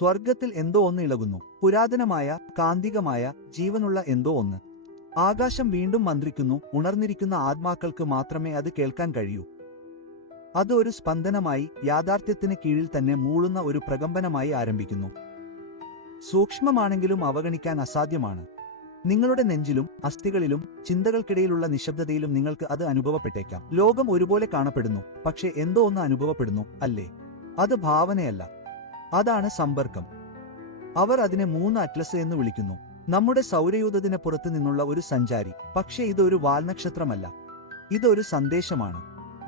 സ്വർഗത്തിൽ എന്തോ ഒന്ന് ഇളകുന്നു. പുരാതനമായ, കാന്തികമായ, ജീവനുള്ള എന്തോ ഒന്ന്. ആകാശം വീണ്ടും മന്ത്രിക്കുന്നു. ഉണർന്നിരിക്കുന്ന ആത്മാക്കൾക്ക് മാത്രമേ അത് കേൾക്കാൻ കഴിയൂ. അത് ഒരു സ്പന്ദനമായി, യാഥാർത്ഥ്യത്തിന് കീഴിൽ തന്നെ മൂളുന്ന ഒരു പ്രകമ്പനമായി ആരംഭിക്കുന്നു. സൂക്ഷ്മമാണെങ്കിലും അവഗണിക്കാൻ അസാധ്യമാണ്. നിങ്ങളുടെ നെഞ്ചിലും അസ്ഥികളിലും ചിന്തകൾക്കിടയിലുള്ള നിശബ്ദതയിലും നിങ്ങൾക്ക് അത് അനുഭവപ്പെട്ടേക്കാം. ലോകം ഒരുപോലെ കാണപ്പെടുന്നു, പക്ഷേ എന്തോ ഒന്ന് അനുഭവപ്പെടുന്നു, അല്ലേ? അത് ഭാവനയല്ല, അതാണ് സമ്പർക്കം. അവർ അതിനെ 3 അറ്റ്ലസ് എന്ന് വിളിക്കുന്നു. നമ്മുടെ സൗരയൂഥത്തിന് പുറത്തു നിന്നുള്ള ഒരു സഞ്ചാരി. പക്ഷേ ഇതൊരു വാൽനക്ഷത്രമല്ല, ഇതൊരു സന്ദേശമാണ്.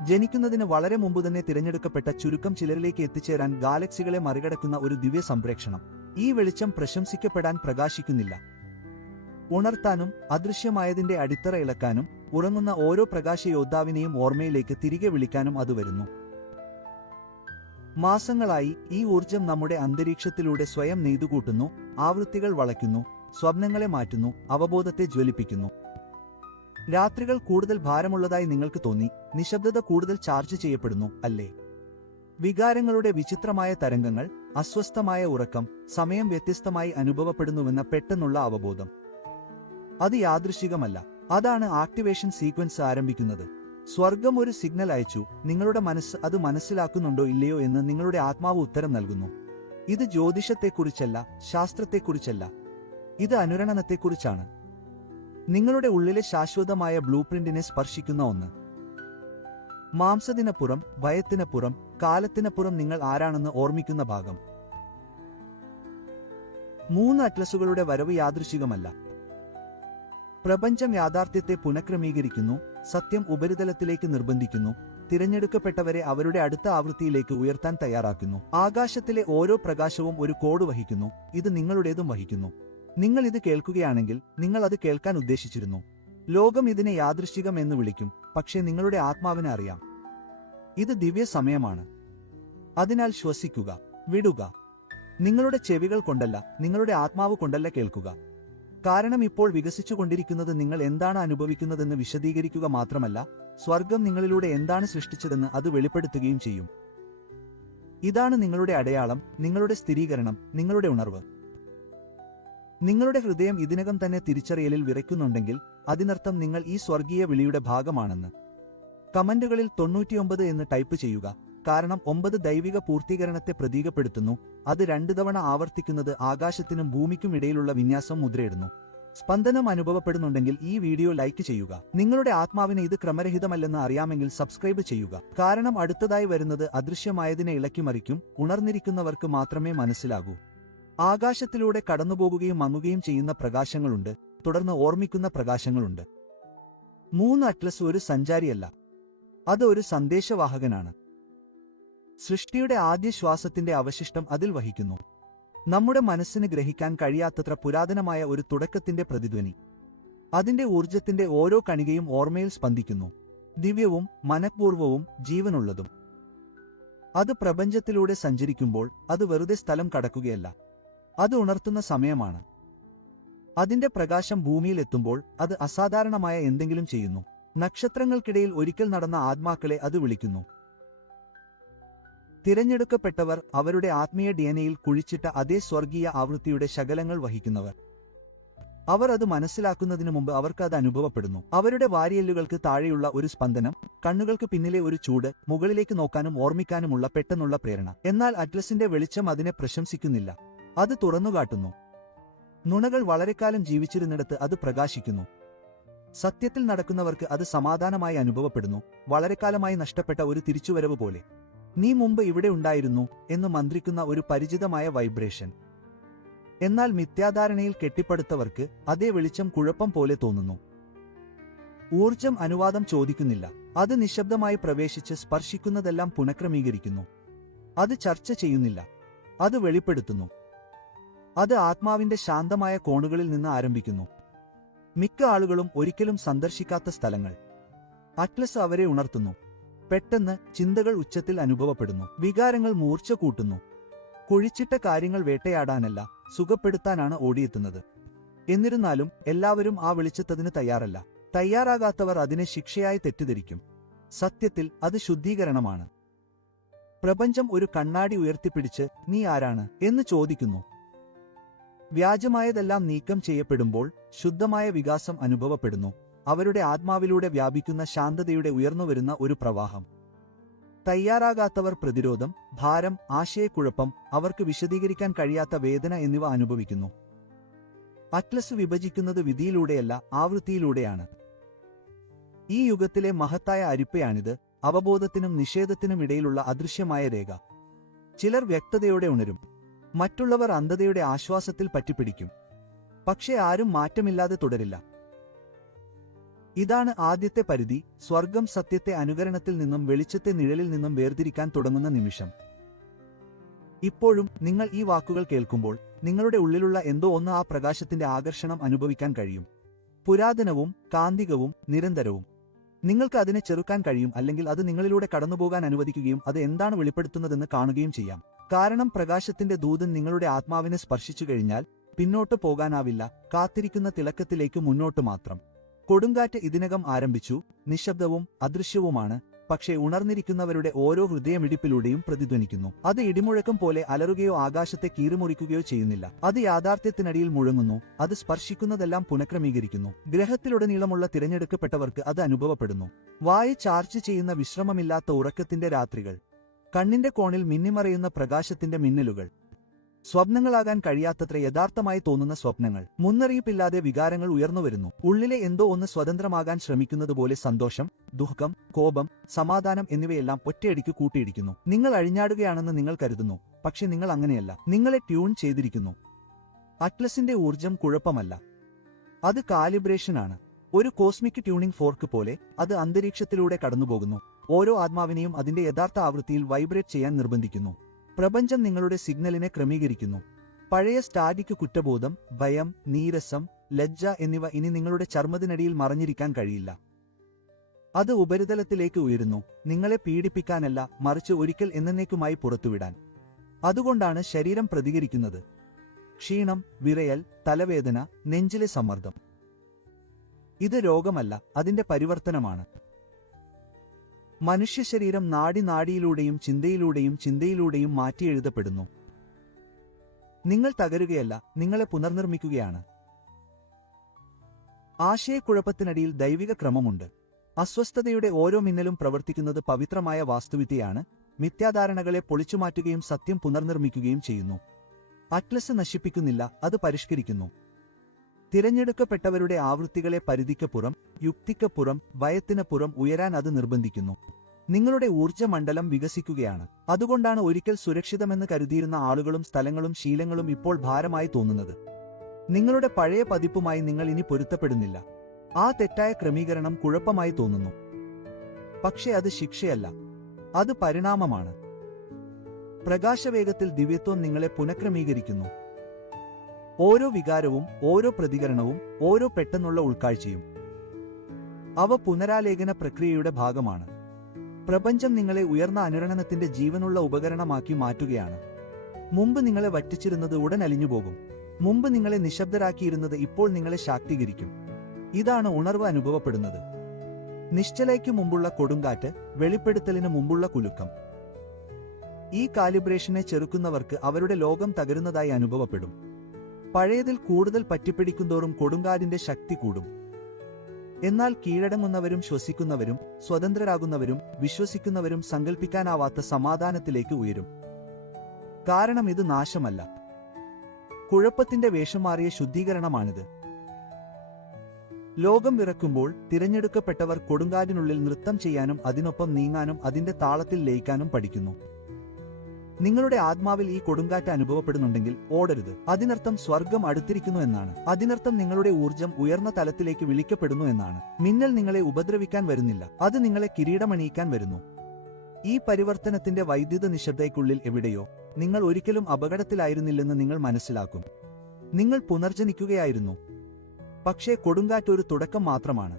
ജനിക്കുന്നതിന് വളരെ മുമ്പ് തന്നെ തിരഞ്ഞെടുക്കപ്പെട്ട ചുരുക്കം ചിലരിലേക്ക് എത്തിച്ചേരാൻ ഗാലക്സികളെ മറികടക്കുന്ന ഒരു ദിവ്യ സംപ്രേക്ഷണം. ഈ വെളിച്ചം പ്രശംസിക്കപ്പെടാൻ പ്രകാശിക്കുന്നില്ല. ഉണർത്താനും അദൃശ്യമായതിന്റെ അടിത്തറ ഇളക്കാനും ഉറങ്ങുന്ന ഓരോ പ്രകാശയോദ്ധാവിനെയും ഓർമ്മയിലേക്ക് തിരികെ വിളിക്കാനും അത് വരുന്നു. മാസങ്ങളായി ഈ ഊർജം നമ്മുടെ അന്തരീക്ഷത്തിലൂടെ സ്വയം നെയ്തുകൂട്ടുന്നു. ആവൃത്തികൾ വളയ്ക്കുന്നു, സ്വപ്നങ്ങളെ മാറ്റുന്നു, അവബോധത്തെ ജ്വലിപ്പിക്കുന്നു. രാത്രികൾ കൂടുതൽ ഭാരമുള്ളതായി നിങ്ങൾക്ക് തോന്നി. നിശബ്ദത കൂടുതൽ ചാർജ് ചെയ്യപ്പെടുന്നു, അല്ലേ? വികാരങ്ങളുടെ വിചിത്രമായ തരംഗങ്ങൾ, അസ്വസ്ഥമായ ഉറക്കം, സമയം വ്യത്യസ്തമായി അനുഭവപ്പെടുന്നുവെന്ന പെട്ടെന്നുള്ള അവബോധം. അത് യാദൃശ്ചികമല്ല. അതാണ് ആക്ടിവേഷൻ സീക്വൻസ് ആരംഭിക്കുന്നത്. സ്വർഗം ഒരു സിഗ്നൽ അയച്ചു. നിങ്ങളുടെ മനസ്സ് അത് മനസ്സിലാക്കുന്നുണ്ടോ ഇല്ലയോ എന്ന് നിങ്ങളുടെ ആത്മാവ് ഉത്തരം നൽകുന്നു. ഇത് ജ്യോതിഷത്തെക്കുറിച്ചല്ല, ശാസ്ത്രത്തെക്കുറിച്ചല്ല. ഇത് അനുരണനത്തെക്കുറിച്ചാണ്. നിങ്ങളുടെ ഉള്ളിലെ ശാശ്വതമായ ബ്ലൂപ്രിന്റിനെ സ്പർശിക്കുന്ന ഒന്ന്. മാംസത്തിനപ്പുറം, ഭയത്തിനപ്പുറം, കാലത്തിനപ്പുറം നിങ്ങൾ ആരാണെന്ന് ഓർമ്മിക്കുന്ന ഭാഗം. 3 അറ്റ്ലസുകളുടെ വരവ് യാദൃശ്ചികമല്ല. പ്രപഞ്ചം യാഥാർത്ഥ്യത്തെ പുനഃക്രമീകരിക്കുന്നു. സത്യം ഉപരിതലത്തിലേക്ക് നിർബന്ധിക്കുന്നു. തിരഞ്ഞെടുക്കപ്പെട്ടവരെ അവരുടെ അടുത്ത ആവൃത്തിയിലേക്ക് ഉയർത്താൻ തയ്യാറാക്കുന്നു. ആകാശത്തിലെ ഓരോ പ്രകാശവും ഒരു കോഡ് വഹിക്കുന്നു. ഇത് നിങ്ങളുടേതും വഹിക്കുന്നു. നിങ്ങൾ ഇത് കേൾക്കുകയാണെങ്കിൽ നിങ്ങൾ അത് കേൾക്കാൻ ഉദ്ദേശിച്ചിരുന്നു. ലോകം ഇതിനെ യാദൃശ്ചികം എന്ന് വിളിക്കും, പക്ഷേ നിങ്ങളുടെ ആത്മാവിനെ അറിയാം. ഇത് ദിവ്യ സമയമാണ്. അതിനാൽ ശ്വസിക്കുക, വിടുക. നിങ്ങളുടെ ചെവികൾ കൊണ്ടല്ല, നിങ്ങളുടെ ആത്മാവ് കൊണ്ടല്ല കേൾക്കുക. കാരണം ഇപ്പോൾ വികസിച്ചുകൊണ്ടിരിക്കുന്നത് നിങ്ങൾ എന്താണ് അനുഭവിക്കുന്നതെന്ന് വിശദീകരിക്കുക മാത്രമല്ല, സ്വർഗം നിങ്ങളിലൂടെ എന്താണ് സൃഷ്ടിച്ചതെന്ന് അത് വെളിപ്പെടുത്തുകയും ചെയ്യും. ഇതാണ് നിങ്ങളുടെ അടയാളം, നിങ്ങളുടെ സ്ഥിരീകരണം, നിങ്ങളുടെ ഉണർവ്. നിങ്ങളുടെ ഹൃദയം ഇതിനകം തന്നെ തിരിച്ചറിയലിൽ വിറയ്ക്കുന്നുണ്ടെങ്കിൽ അതിനർത്ഥം നിങ്ങൾ ഈ സ്വർഗീയ വിളിയുടെ ഭാഗമാണെന്ന്. കമന്റുകളിൽ 99 എന്ന് ടൈപ്പ് ചെയ്യുക. കാരണം 9 ദൈവിക പൂർത്തീകരണത്തെ പ്രതീകപ്പെടുത്തുന്നു. അത് 2 തവണ ആവർത്തിക്കുന്നത് ആകാശത്തിനും ഭൂമിക്കും ഇടയിലുള്ള വിന്യാസം മുദ്രയിടുന്നു. സ്പന്ദനം അനുഭവപ്പെടുന്നുണ്ടെങ്കിൽ ഈ വീഡിയോ ലൈക്ക് ചെയ്യുക. നിങ്ങളുടെ ആത്മാവിന് ഇത് ക്രമരഹിതമല്ലെന്ന് അറിയാമെങ്കിൽ സബ്സ്ക്രൈബ് ചെയ്യുക. കാരണം അടുത്തതായി വരുന്നത് അദൃശ്യമായതിനെ ഇളക്കിമറിക്കും. ഉണർന്നിരിക്കുന്നവർക്ക് മാത്രമേ മനസ്സിലാകൂ. ആകാശത്തിലൂടെ കടന്നുപോകുകയും മങ്ങുകയും ചെയ്യുന്ന പ്രകാശങ്ങളുണ്ട്, തുടർന്ന് ഓർമ്മിക്കുന്ന പ്രകാശങ്ങളുണ്ട്. 3 അറ്റ്ലസ് ഒരു സഞ്ചാരിയല്ല, അത് ഒരു സന്ദേശവാഹകനാണ്. സൃഷ്ടിയുടെ ആദ്യ ശ്വാസത്തിന്റെ അവശിഷ്ടം അതിൽ വഹിക്കുന്നു. നമ്മുടെ മനസ്സിന് ഗ്രഹിക്കാൻ കഴിയാത്തത്ര പുരാതനമായ ഒരു തുടക്കത്തിന്റെ പ്രതിധ്വനി. അതിന്റെ ഊർജത്തിന്റെ ഓരോ കണികയും ഓർമ്മയിൽ സ്പന്ദിക്കുന്നു. ദിവ്യവും മനഃപൂർവവും ജീവനുള്ളതും. അത് പ്രപഞ്ചത്തിലൂടെ സഞ്ചരിക്കുമ്പോൾ അത് വെറുതെ സ്ഥലം കടക്കുകയല്ല, അത് ഉണർത്തുന്ന സമയമാണ്. അതിന്റെ പ്രകാശം ഭൂമിയിൽ എത്തുമ്പോൾ അത് അസാധാരണമായ എന്തെങ്കിലും ചെയ്യുന്നു. നക്ഷത്രങ്ങൾക്കിടയിൽ ഒരിക്കൽ നടന്ന ആത്മാക്കളെ അത് വിളിക്കുന്നു. തിരഞ്ഞെടുക്കപ്പെട്ടവർ, അവരുടെ ആത്മീയ ഡിഎൻഎയിൽ കുഴിച്ചിട്ട അതേ സ്വർഗീയ ആവൃത്തിയുടെ ശകലങ്ങൾ വഹിക്കുന്നവർ. അവർ അത് മനസ്സിലാക്കുന്നതിനു മുമ്പ് അവർക്ക് അത് അനുഭവപ്പെടുന്നു. അവരുടെ വാരിയെല്ലുകൾക്ക് താഴെയുള്ള ഒരു സ്പന്ദനം, കണ്ണുകൾക്ക് പിന്നിലെ ഒരു ചൂട്, മുകളിലേക്ക് നോക്കാനും ഓർമ്മിക്കാനുമുള്ള പെട്ടെന്നുള്ള പ്രേരണ. എന്നാൽ അറ്റ്ലസിന്റെ വെളിച്ചം അതിനെ പ്രശംസിക്കുന്നില്ല, അത് തുറന്നുകാട്ടുന്നു. നുണകൾ വളരെക്കാലം ജീവിച്ചിരുന്നിടത്ത് അത് പ്രകാശിക്കുന്നു. സത്യത്തിൽ നടക്കുന്നവർക്ക് അത് സമാധാനമായി അനുഭവപ്പെടുന്നു, വളരെക്കാലമായി നഷ്ടപ്പെട്ട ഒരു തിരിച്ചുവരവ് പോലെ. നീ മുമ്പ് ഇവിടെ ഉണ്ടായിരുന്നു എന്ന് മന്ത്രിക്കുന്ന ഒരു പരിചിതമായ വൈബ്രേഷൻ. എന്നാൽ മിഥ്യാധാരണയിൽ കെട്ടിപ്പടുത്തവർക്ക് അതേ വെളിച്ചം കുഴപ്പം പോലെ തോന്നുന്നു. ഊർജം അനുവാദം ചോദിക്കുന്നില്ല, അത് നിശബ്ദമായി പ്രവേശിച്ച് സ്പർശിക്കുന്നതെല്ലാം പുനഃക്രമീകരിക്കുന്നു. അത് ചർച്ച ചെയ്യുന്നില്ല, അത് വെളിപ്പെടുത്തുന്നു. അത് ആത്മാവിന്റെ ശാന്തമായ കോണുകളിൽ നിന്ന് ആരംഭിക്കുന്നു. മിക്ക ആളുകളും ഒരിക്കലും സന്ദർശിക്കാത്ത സ്ഥലങ്ങൾ. അറ്റ്ലസ് അവരെ ഉണർത്തുന്നു. പെട്ടെന്ന് ചിന്തകൾ ഉച്ചത്തിൽ അനുഭവപ്പെടുന്നു. വികാരങ്ങൾ മൂർച്ച കൂട്ടുന്നു. കുഴിച്ചിട്ട കാര്യങ്ങൾ വേട്ടയാടാനല്ല, സുഖപ്പെടുത്താനാണ് ഓടിയെത്തുന്നത്. എന്നിരുന്നാലും എല്ലാവരും ആ വെളിച്ചത്തതിന് തയ്യാറല്ല. തയ്യാറാകാത്തവർ അതിനെ ശിക്ഷയായി തെറ്റിദ്ധരിക്കും. സത്യത്തിൽ അത് ശുദ്ധീകരണമാണ്. പ്രപഞ്ചം ഒരു കണ്ണാടി ഉയർത്തിപ്പിടിച്ച് നീ ആരാണ് എന്ന് ചോദിക്കുന്നു. വ്യാജമായതെല്ലാം നീക്കം ചെയ്യപ്പെടുമ്പോൾ ശുദ്ധമായ വികാസം അനുഭവപ്പെടുന്നു. അവരുടെ ആത്മാവിലൂടെ വ്യാപിക്കുന്ന ശാന്തതയുടെ ഉയർന്നുവരുന്ന ഒരു പ്രവാഹം. തയ്യാറാകാത്തവർ പ്രതിരോധം, ഭാരം, ആശയക്കുഴപ്പം, അവർക്ക് വിശദീകരിക്കാൻ കഴിയാത്ത വേദന എന്നിവ അനുഭവിക്കുന്നു. അറ്റ്ലസ് വിഭജിക്കുന്നത് വിധിയിലൂടെയല്ല, ആവൃത്തിയിലൂടെയാണ്. ഈ യുഗത്തിലെ മഹത്തായ അരിപ്പയാണിത്, അവബോധത്തിനും നിഷേധത്തിനും ഇടയിലുള്ള അദൃശ്യമായ രേഖ. ചിലർ വ്യക്തതയോടെ ഉണരും, മറ്റുള്ളവർ അന്ധതയുടെ ആശ്വാസത്തിൽ പറ്റിപ്പിടിക്കും. പക്ഷേ ആരും മാറ്റമില്ലാതെ തുടരില്ല. ഇതാണ് ആദ്യത്തെ പരിധി, സ്വർഗം സത്യത്തെ അനുകരണത്തിൽ നിന്നും വെളിച്ചത്തെ നിഴലിൽ നിന്നും വേർതിരിക്കാൻ തുടങ്ങുന്ന നിമിഷം. ഇപ്പോഴും നിങ്ങൾ ഈ വാക്കുകൾ കേൾക്കുമ്പോൾ നിങ്ങളുടെ ഉള്ളിലുള്ള എന്തോ ഒന്ന് ആ പ്രകാശത്തിന്റെ ആകർഷണം അനുഭവിക്കാൻ കഴിയും. പുരാതനവും കാന്തികവും നിരന്തരവും. നിങ്ങൾക്ക് അതിനെ ചെറുക്കാൻ കഴിയും, അല്ലെങ്കിൽ അത് നിങ്ങളിലൂടെ കടന്നുപോകാൻ അനുവദിക്കുകയും അത് എന്താണ് വെളിപ്പെടുത്തുന്നതെന്ന് കാണുകയും ചെയ്യാം. കാരണം പ്രകാശത്തിന്റെ ദൂതൻ നിങ്ങളുടെ ആത്മാവിനെ സ്പർശിച്ചു കഴിഞ്ഞാൽ പിന്നോട്ട് പോകാനാവില്ല, കാത്തിരിക്കുന്ന തിളക്കത്തിലേക്ക് മുന്നോട്ട് മാത്രം. കൊടുങ്കാറ്റ് ഇതിനകം ആരംഭിച്ചു, നിശബ്ദവും അദൃശ്യവുമാണ്, പക്ഷേ ഉണർന്നിരിക്കുന്നവരുടെ ഓരോ ഹൃദയമിടിപ്പിലൂടെയും പ്രതിധ്വനിക്കുന്നു. അത് ഇടിമുഴക്കം പോലെ അലറുകയോ ആകാശത്തെ കീറിമുറിക്കുകയോ ചെയ്യുന്നില്ല. അത് യാഥാർത്ഥ്യത്തിനടിയിൽ മുഴങ്ങുന്നു, അത് സ്പർശിക്കുന്നതെല്ലാം പുനഃക്രമീകരിക്കുന്നു. ഗ്രഹത്തിലുടനീളമുള്ള തിരഞ്ഞെടുക്കപ്പെട്ടവർക്ക് അത് അനുഭവപ്പെടുന്നു. വായ് ചാർജ് ചെയ്യുന്ന വിശ്രമമില്ലാത്ത ഉറക്കത്തിന്റെ രാത്രികൾ, കണ്ണിന്റെ കോണിൽ മിന്നിമറയുന്ന പ്രകാശത്തിന്റെ മിന്നലുകൾ, സ്വപ്നങ്ങളാകാൻ കഴിയാത്തത്ര യഥാർത്ഥമായി തോന്നുന്ന സ്വപ്നങ്ങൾ. മുന്നറിയിപ്പില്ലാതെ വികാരങ്ങൾ ഉയർന്നുവരുന്നു. ഉള്ളിലെ എന്തോ ഒന്ന് സ്വതന്ത്രമാകാൻ ശ്രമിക്കുന്നതുപോലെ സന്തോഷം, ദുഃഖം, കോപം, സമാധാനം എന്നിവയെല്ലാം ഒറ്റയടിക്ക് കൂട്ടിയിടിക്കുന്നു. നിങ്ങൾ അഴിഞ്ഞാടുകയാണെന്ന് നിങ്ങൾ കരുതുന്നു, പക്ഷെ നിങ്ങൾ അങ്ങനെയല്ല. നിങ്ങളെ ട്യൂൺ ചെയ്തിരിക്കുന്നു. അറ്റ്ലസിന്റെ ഊർജം കുഴപ്പമല്ല, അത് കാലിബ്രേഷനാണ്. ഒരു കോസ്മിക് ട്യൂണിംഗ് ഫോർക്ക് പോലെ അത് അന്തരീക്ഷത്തിലൂടെ കടന്നുപോകുന്നു, ഓരോ ആത്മാവിനെയും അതിന്റെ യഥാർത്ഥ ആവൃത്തിയിൽ വൈബ്രേറ്റ് ചെയ്യാൻ നിർബന്ധിക്കുന്നു. പ്രപഞ്ചം നിങ്ങളുടെ സിഗ്നലിനെ ക്രമീകരിക്കുന്നു. പഴയ സ്റ്റാറ്റിക് കുറ്റബോധം, ഭയം, നീരസം, ലജ്ജ എന്നിവ ഇനി നിങ്ങളുടെ ചർമ്മത്തിനടിയിൽ മറഞ്ഞിരിക്കാൻ കഴിയില്ല. അത് ഉപരിതലത്തിലേക്ക് ഉയരുന്നു, നിങ്ങളെ പീഡിപ്പിക്കാനല്ല, മറിച്ച് ഒരിക്കൽ എന്നേക്കുമായി പുറത്തുവിടാൻ. അതുകൊണ്ടാണ് ശരീരം പ്രതികരിക്കുന്നത്. ക്ഷീണം, വിറയൽ, തലവേദന, നെഞ്ചിലെ സമ്മർദ്ദം. ഇത് രോഗമല്ല, അതിന്റെ പരിവർത്തനമാണ്. മനുഷ്യ ശരീരം നാഡിയിലൂടെയും ചിന്തയിലൂടെയും മാറ്റിയെഴുതപ്പെടുന്നു. നിങ്ങൾ തകരുകയല്ല, നിങ്ങളെ പുനർനിർമ്മിക്കുകയാണ്. ആശയക്കുഴപ്പത്തിനടിയിൽ ദൈവിക ക്രമമുണ്ട്. അസ്വസ്ഥതയുടെ ഓരോ മിന്നലും പ്രവർത്തിക്കുന്നത് പവിത്രമായ വാസ്തുവിദ്യയാണ്. മിഥ്യാധാരണകളെ പൊളിച്ചുമാറ്റുകയും സത്യം പുനർനിർമ്മിക്കുകയും ചെയ്യുന്നു. അറ്റ്ലസ് നശിപ്പിക്കുന്നില്ല, അത് പരിഷ്കരിക്കുന്നു. തിരഞ്ഞെടുക്കപ്പെട്ടവരുടെ ആവൃത്തികളെ പരിധിക്കപ്പുറം, യുക്തിക്കപ്പുറം, ഭയത്തിനപ്പുറം ഉയരാൻ അത് നിർബന്ധിക്കുന്നു. നിങ്ങളുടെ ഊർജ്ജമണ്ഡലം വികസിക്കുകയാണ്. അതുകൊണ്ടാണ് ഒരിക്കൽ സുരക്ഷിതമെന്ന് കരുതിയിരുന്ന ആളുകളും സ്ഥലങ്ങളും ശീലങ്ങളും ഇപ്പോൾ ഭാരമായി തോന്നുന്നത്. നിങ്ങളുടെ പഴയ പതിപ്പുമായി നിങ്ങൾ ഇനി പൊരുത്തപ്പെടുന്നില്ല. ആ തെറ്റായ ക്രമീകരണം കുഴപ്പമായി തോന്നുന്നു. പക്ഷേ അത് ശിക്ഷയല്ല, അത് പരിണാമമാണ്. പ്രകാശവേഗത്തിൽ ദിവ്യത്വം നിങ്ങളെ പുനഃക്രമീകരിക്കുന്നു. ഓരോ വികാരവും, ഓരോ പ്രതികരണവും, ഓരോ പെട്ടെന്നുള്ള ഉൾക്കാഴ്ചയും, അവ പുനരാലേഖന പ്രക്രിയയുടെ ഭാഗമാണ്. പ്രപഞ്ചം നിങ്ങളെ ഉയർന്ന അനുരണനത്തിന്റെ ജീവനുള്ള ഉപകരണമാക്കി മാറ്റുകയാണ്. മുമ്പ് നിങ്ങളെ വറ്റിച്ചിരുന്നത് ഉടൻ അലിഞ്ഞുപോകും. മുമ്പ് നിങ്ങളെ നിശബ്ദരാക്കിയിരുന്നത് ഇപ്പോൾ നിങ്ങളെ ശാക്തീകരിക്കും. ഇതാണ് ഉണർവ് അനുഭവപ്പെടുന്നത്. നിശ്ചലയ്ക്കു മുമ്പുള്ള കൊടുങ്കാറ്റ്, വെളിപ്പെടുത്തലിന് മുമ്പുള്ള കുലുക്കം. ഈ കാലിബ്രേഷനെ ചെറുക്കുന്നവർക്ക് അവരുടെ ലോകം തകരുന്നതായി അനുഭവപ്പെടും. പഴയതിൽ കൂടുതൽ പറ്റിപ്പിടിക്കുന്തോറും കൊടുങ്കാറ്റിന്റെ ശക്തി കൂടും. എന്നാൽ കീഴടങ്ങുന്നവരും ശ്വസിക്കുന്നവരും സ്വതന്ത്രരാകുന്നവരും വിശ്വസിക്കുന്നവരും സങ്കൽപ്പിക്കാനാവാത്ത സമാധാനത്തിലേക്ക് ഉയരും. കാരണം ഇത് നാശമല്ല, കുഴപ്പത്തിന്റെ വേഷമാറിയ ശുദ്ധീകരണമാണിത്. ലോകം വിറക്കുമ്പോൾ തിരഞ്ഞെടുക്കപ്പെട്ടവർ കൊടുങ്കാറ്റിനുള്ളിൽ നൃത്തം ചെയ്യാനും അതിനൊപ്പം നീങ്ങാനും അതിന്റെ താളത്തിൽ ലയിക്കാനും പഠിക്കുന്നു. നിങ്ങളുടെ ആത്മാവിൽ ഈ കൊടുങ്കാറ്റ് അനുഭവപ്പെടുന്നുണ്ടെങ്കിൽ ഓടരുത്. അതിനർത്ഥം സ്വർഗം അടുത്തിരിക്കുന്നു എന്നാണ്. അതിനർത്ഥം നിങ്ങളുടെ ഊർജം ഉയർന്ന തലത്തിലേക്ക് വിളിക്കപ്പെടുന്നു എന്നാണ്. മിന്നൽ നിങ്ങളെ ഉപദ്രവിക്കാൻ വരുന്നില്ല, അത് നിങ്ങളെ കിരീടമണിയിക്കാൻ വരുന്നു. ഈ പരിവർത്തനത്തിന്റെ വൈദ്യുത നിശബ്ദതയ്ക്കുള്ളിൽ എവിടെയോ നിങ്ങൾ ഒരിക്കലും അപകടത്തിലായിരുന്നില്ലെന്ന് നിങ്ങൾ മനസ്സിലാക്കും. നിങ്ങൾ പുനർജനിക്കുകയായിരുന്നു. പക്ഷേ കൊടുങ്കാറ്റ് ഒരു തുടക്കം മാത്രമാണ്.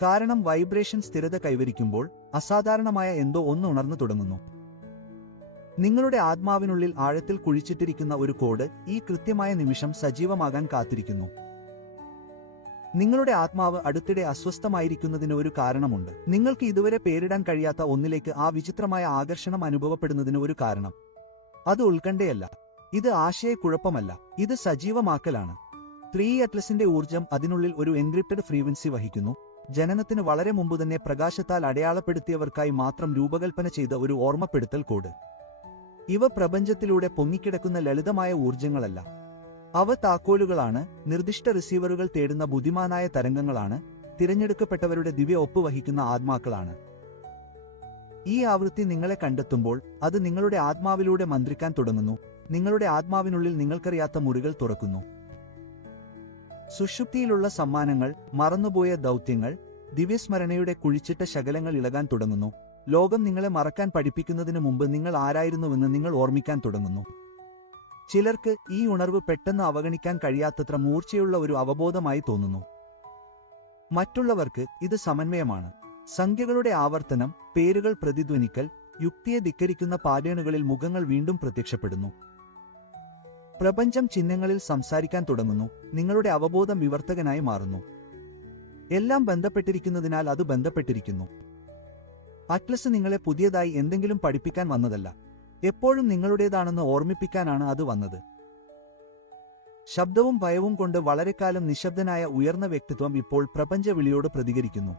കാരണം വൈബ്രേഷൻ സ്ഥിരത കൈവരിക്കുമ്പോൾ അസാധാരണമായ എന്തോ ഒന്ന് ഉണർന്നു തുടങ്ങുന്നു. നിങ്ങളുടെ ആത്മാവിനുള്ളിൽ ആഴത്തിൽ കുഴിച്ചിട്ടിരിക്കുന്ന ഒരു കോഡ് ഈ കൃത്യമായ നിമിഷം സജീവമാകാൻ കാത്തിരിക്കുന്നു. നിങ്ങളുടെ ആത്മാവ് അടുത്തിടെ അസ്വസ്ഥമായിരിക്കുന്നതിന് ഒരു കാരണമുണ്ട്. നിങ്ങൾക്ക് ഇതുവരെ പേരിടാൻ കഴിയാത്ത ഒന്നിലേക്ക് ആ വിചിത്രമായ ആകർഷണം അനുഭവപ്പെടുന്നതിന് ഒരു കാരണം. അത് ഉത്കണ്ഠയല്ല, ഇത് ആശയക്കുഴപ്പമല്ല, ഇത് സജീവമാക്കലാണ്. 3 അറ്റ്ലസിന്റെ ഊർജം അതിനുള്ളിൽ ഒരു എൻക്രിപ്റ്റഡ് ഫ്രീക്വൻസി വഹിക്കുന്നു. ജനനത്തിന് വളരെ മുമ്പുതന്നെ പ്രകാശത്താൽ അടയാളപ്പെടുത്തിയവർക്കായി മാത്രം രൂപകൽപ്പന ചെയ്ത ഒരു ഓർമ്മപ്പെടുത്തൽ കോഡ്. ഇവ പ്രപഞ്ചത്തിലൂടെ പൊങ്ങിക്കിടക്കുന്ന ലളിതമായ ഊർജങ്ങളല്ല. അവ താക്കോലുകളാണ്, നിർദ്ദിഷ്ട റിസീവറുകൾ തേടുന്ന ബുദ്ധിമാനായ തരംഗങ്ങളാണ്, തിരഞ്ഞെടുക്കപ്പെട്ടവരുടെ ദിവ്യ ഒപ്പ് വഹിക്കുന്ന ആത്മാക്കളാണ്. ഈ ആവൃത്തി നിങ്ങളെ കണ്ടെത്തുമ്പോൾ അത് നിങ്ങളുടെ ആത്മാവിലൂടെ മന്ത്രിക്കാൻ തുടങ്ങുന്നു. നിങ്ങളുടെ ആത്മാവിനുള്ളിൽ നിങ്ങൾക്കറിയാത്ത മുറികൾ തുറക്കുന്നു. സുഷുപ്തിയിലുള്ള സമ്മാനങ്ങൾ, മറന്നുപോയ ദൗത്യങ്ങൾ, ദിവ്യസ്മരണയുടെ കുഴിച്ചിട്ട ശകലങ്ങൾ ഇളകാൻ തുടങ്ങുന്നു. ലോകം നിങ്ങളെ മറക്കാൻ പഠിപ്പിക്കുന്നതിന് മുമ്പ് നിങ്ങൾ ആരായിരുന്നുവെന്ന് നിങ്ങൾ ഓർമ്മിക്കാൻ തുടങ്ങുന്നു. ചിലർക്ക് ഈ ഉണർവ് പെട്ടെന്ന് അവഗണിക്കാൻ കഴിയാത്തത്ര മൂർച്ചയുള്ള ഒരു അവബോധമായി തോന്നുന്നു. മറ്റുള്ളവർക്ക് ഇത് സമന്വയമാണ്. സംഖ്യകളുടെ ആവർത്തനം, പേരുകൾ പ്രതിധ്വനിക്കൽ, യുക്തിയെ ധിക്കരിക്കുന്ന പാറ്റേണുകളിൽ മുഖങ്ങൾ വീണ്ടും പ്രത്യക്ഷപ്പെടുന്നു. പ്രപഞ്ചം ചിഹ്നങ്ങളിൽ സംസാരിക്കാൻ തുടങ്ങുന്നു. നിങ്ങളുടെ അവബോധം വിവർത്തകനായി മാറുന്നു. എല്ലാം ബന്ധപ്പെട്ടിരിക്കുന്നതിനാൽ അത് ബന്ധപ്പെട്ടിരിക്കുന്നു. അറ്റ്ലസ് നിങ്ങളെ പുതിയതായി എന്തെങ്കിലും പഠിപ്പിക്കാൻ വന്നതല്ല, എപ്പോഴും നിങ്ങളുടേതാണെന്ന് ഓർമ്മിപ്പിക്കാനാണ് അത് വന്നത്. ശബ്ദവും ഭയവും കൊണ്ട് വളരെക്കാലം നിശബ്ദനായ ഉയർന്ന വ്യക്തിത്വം ഇപ്പോൾ പ്രപഞ്ച വിളിയോട് പ്രതികരിക്കുന്നു.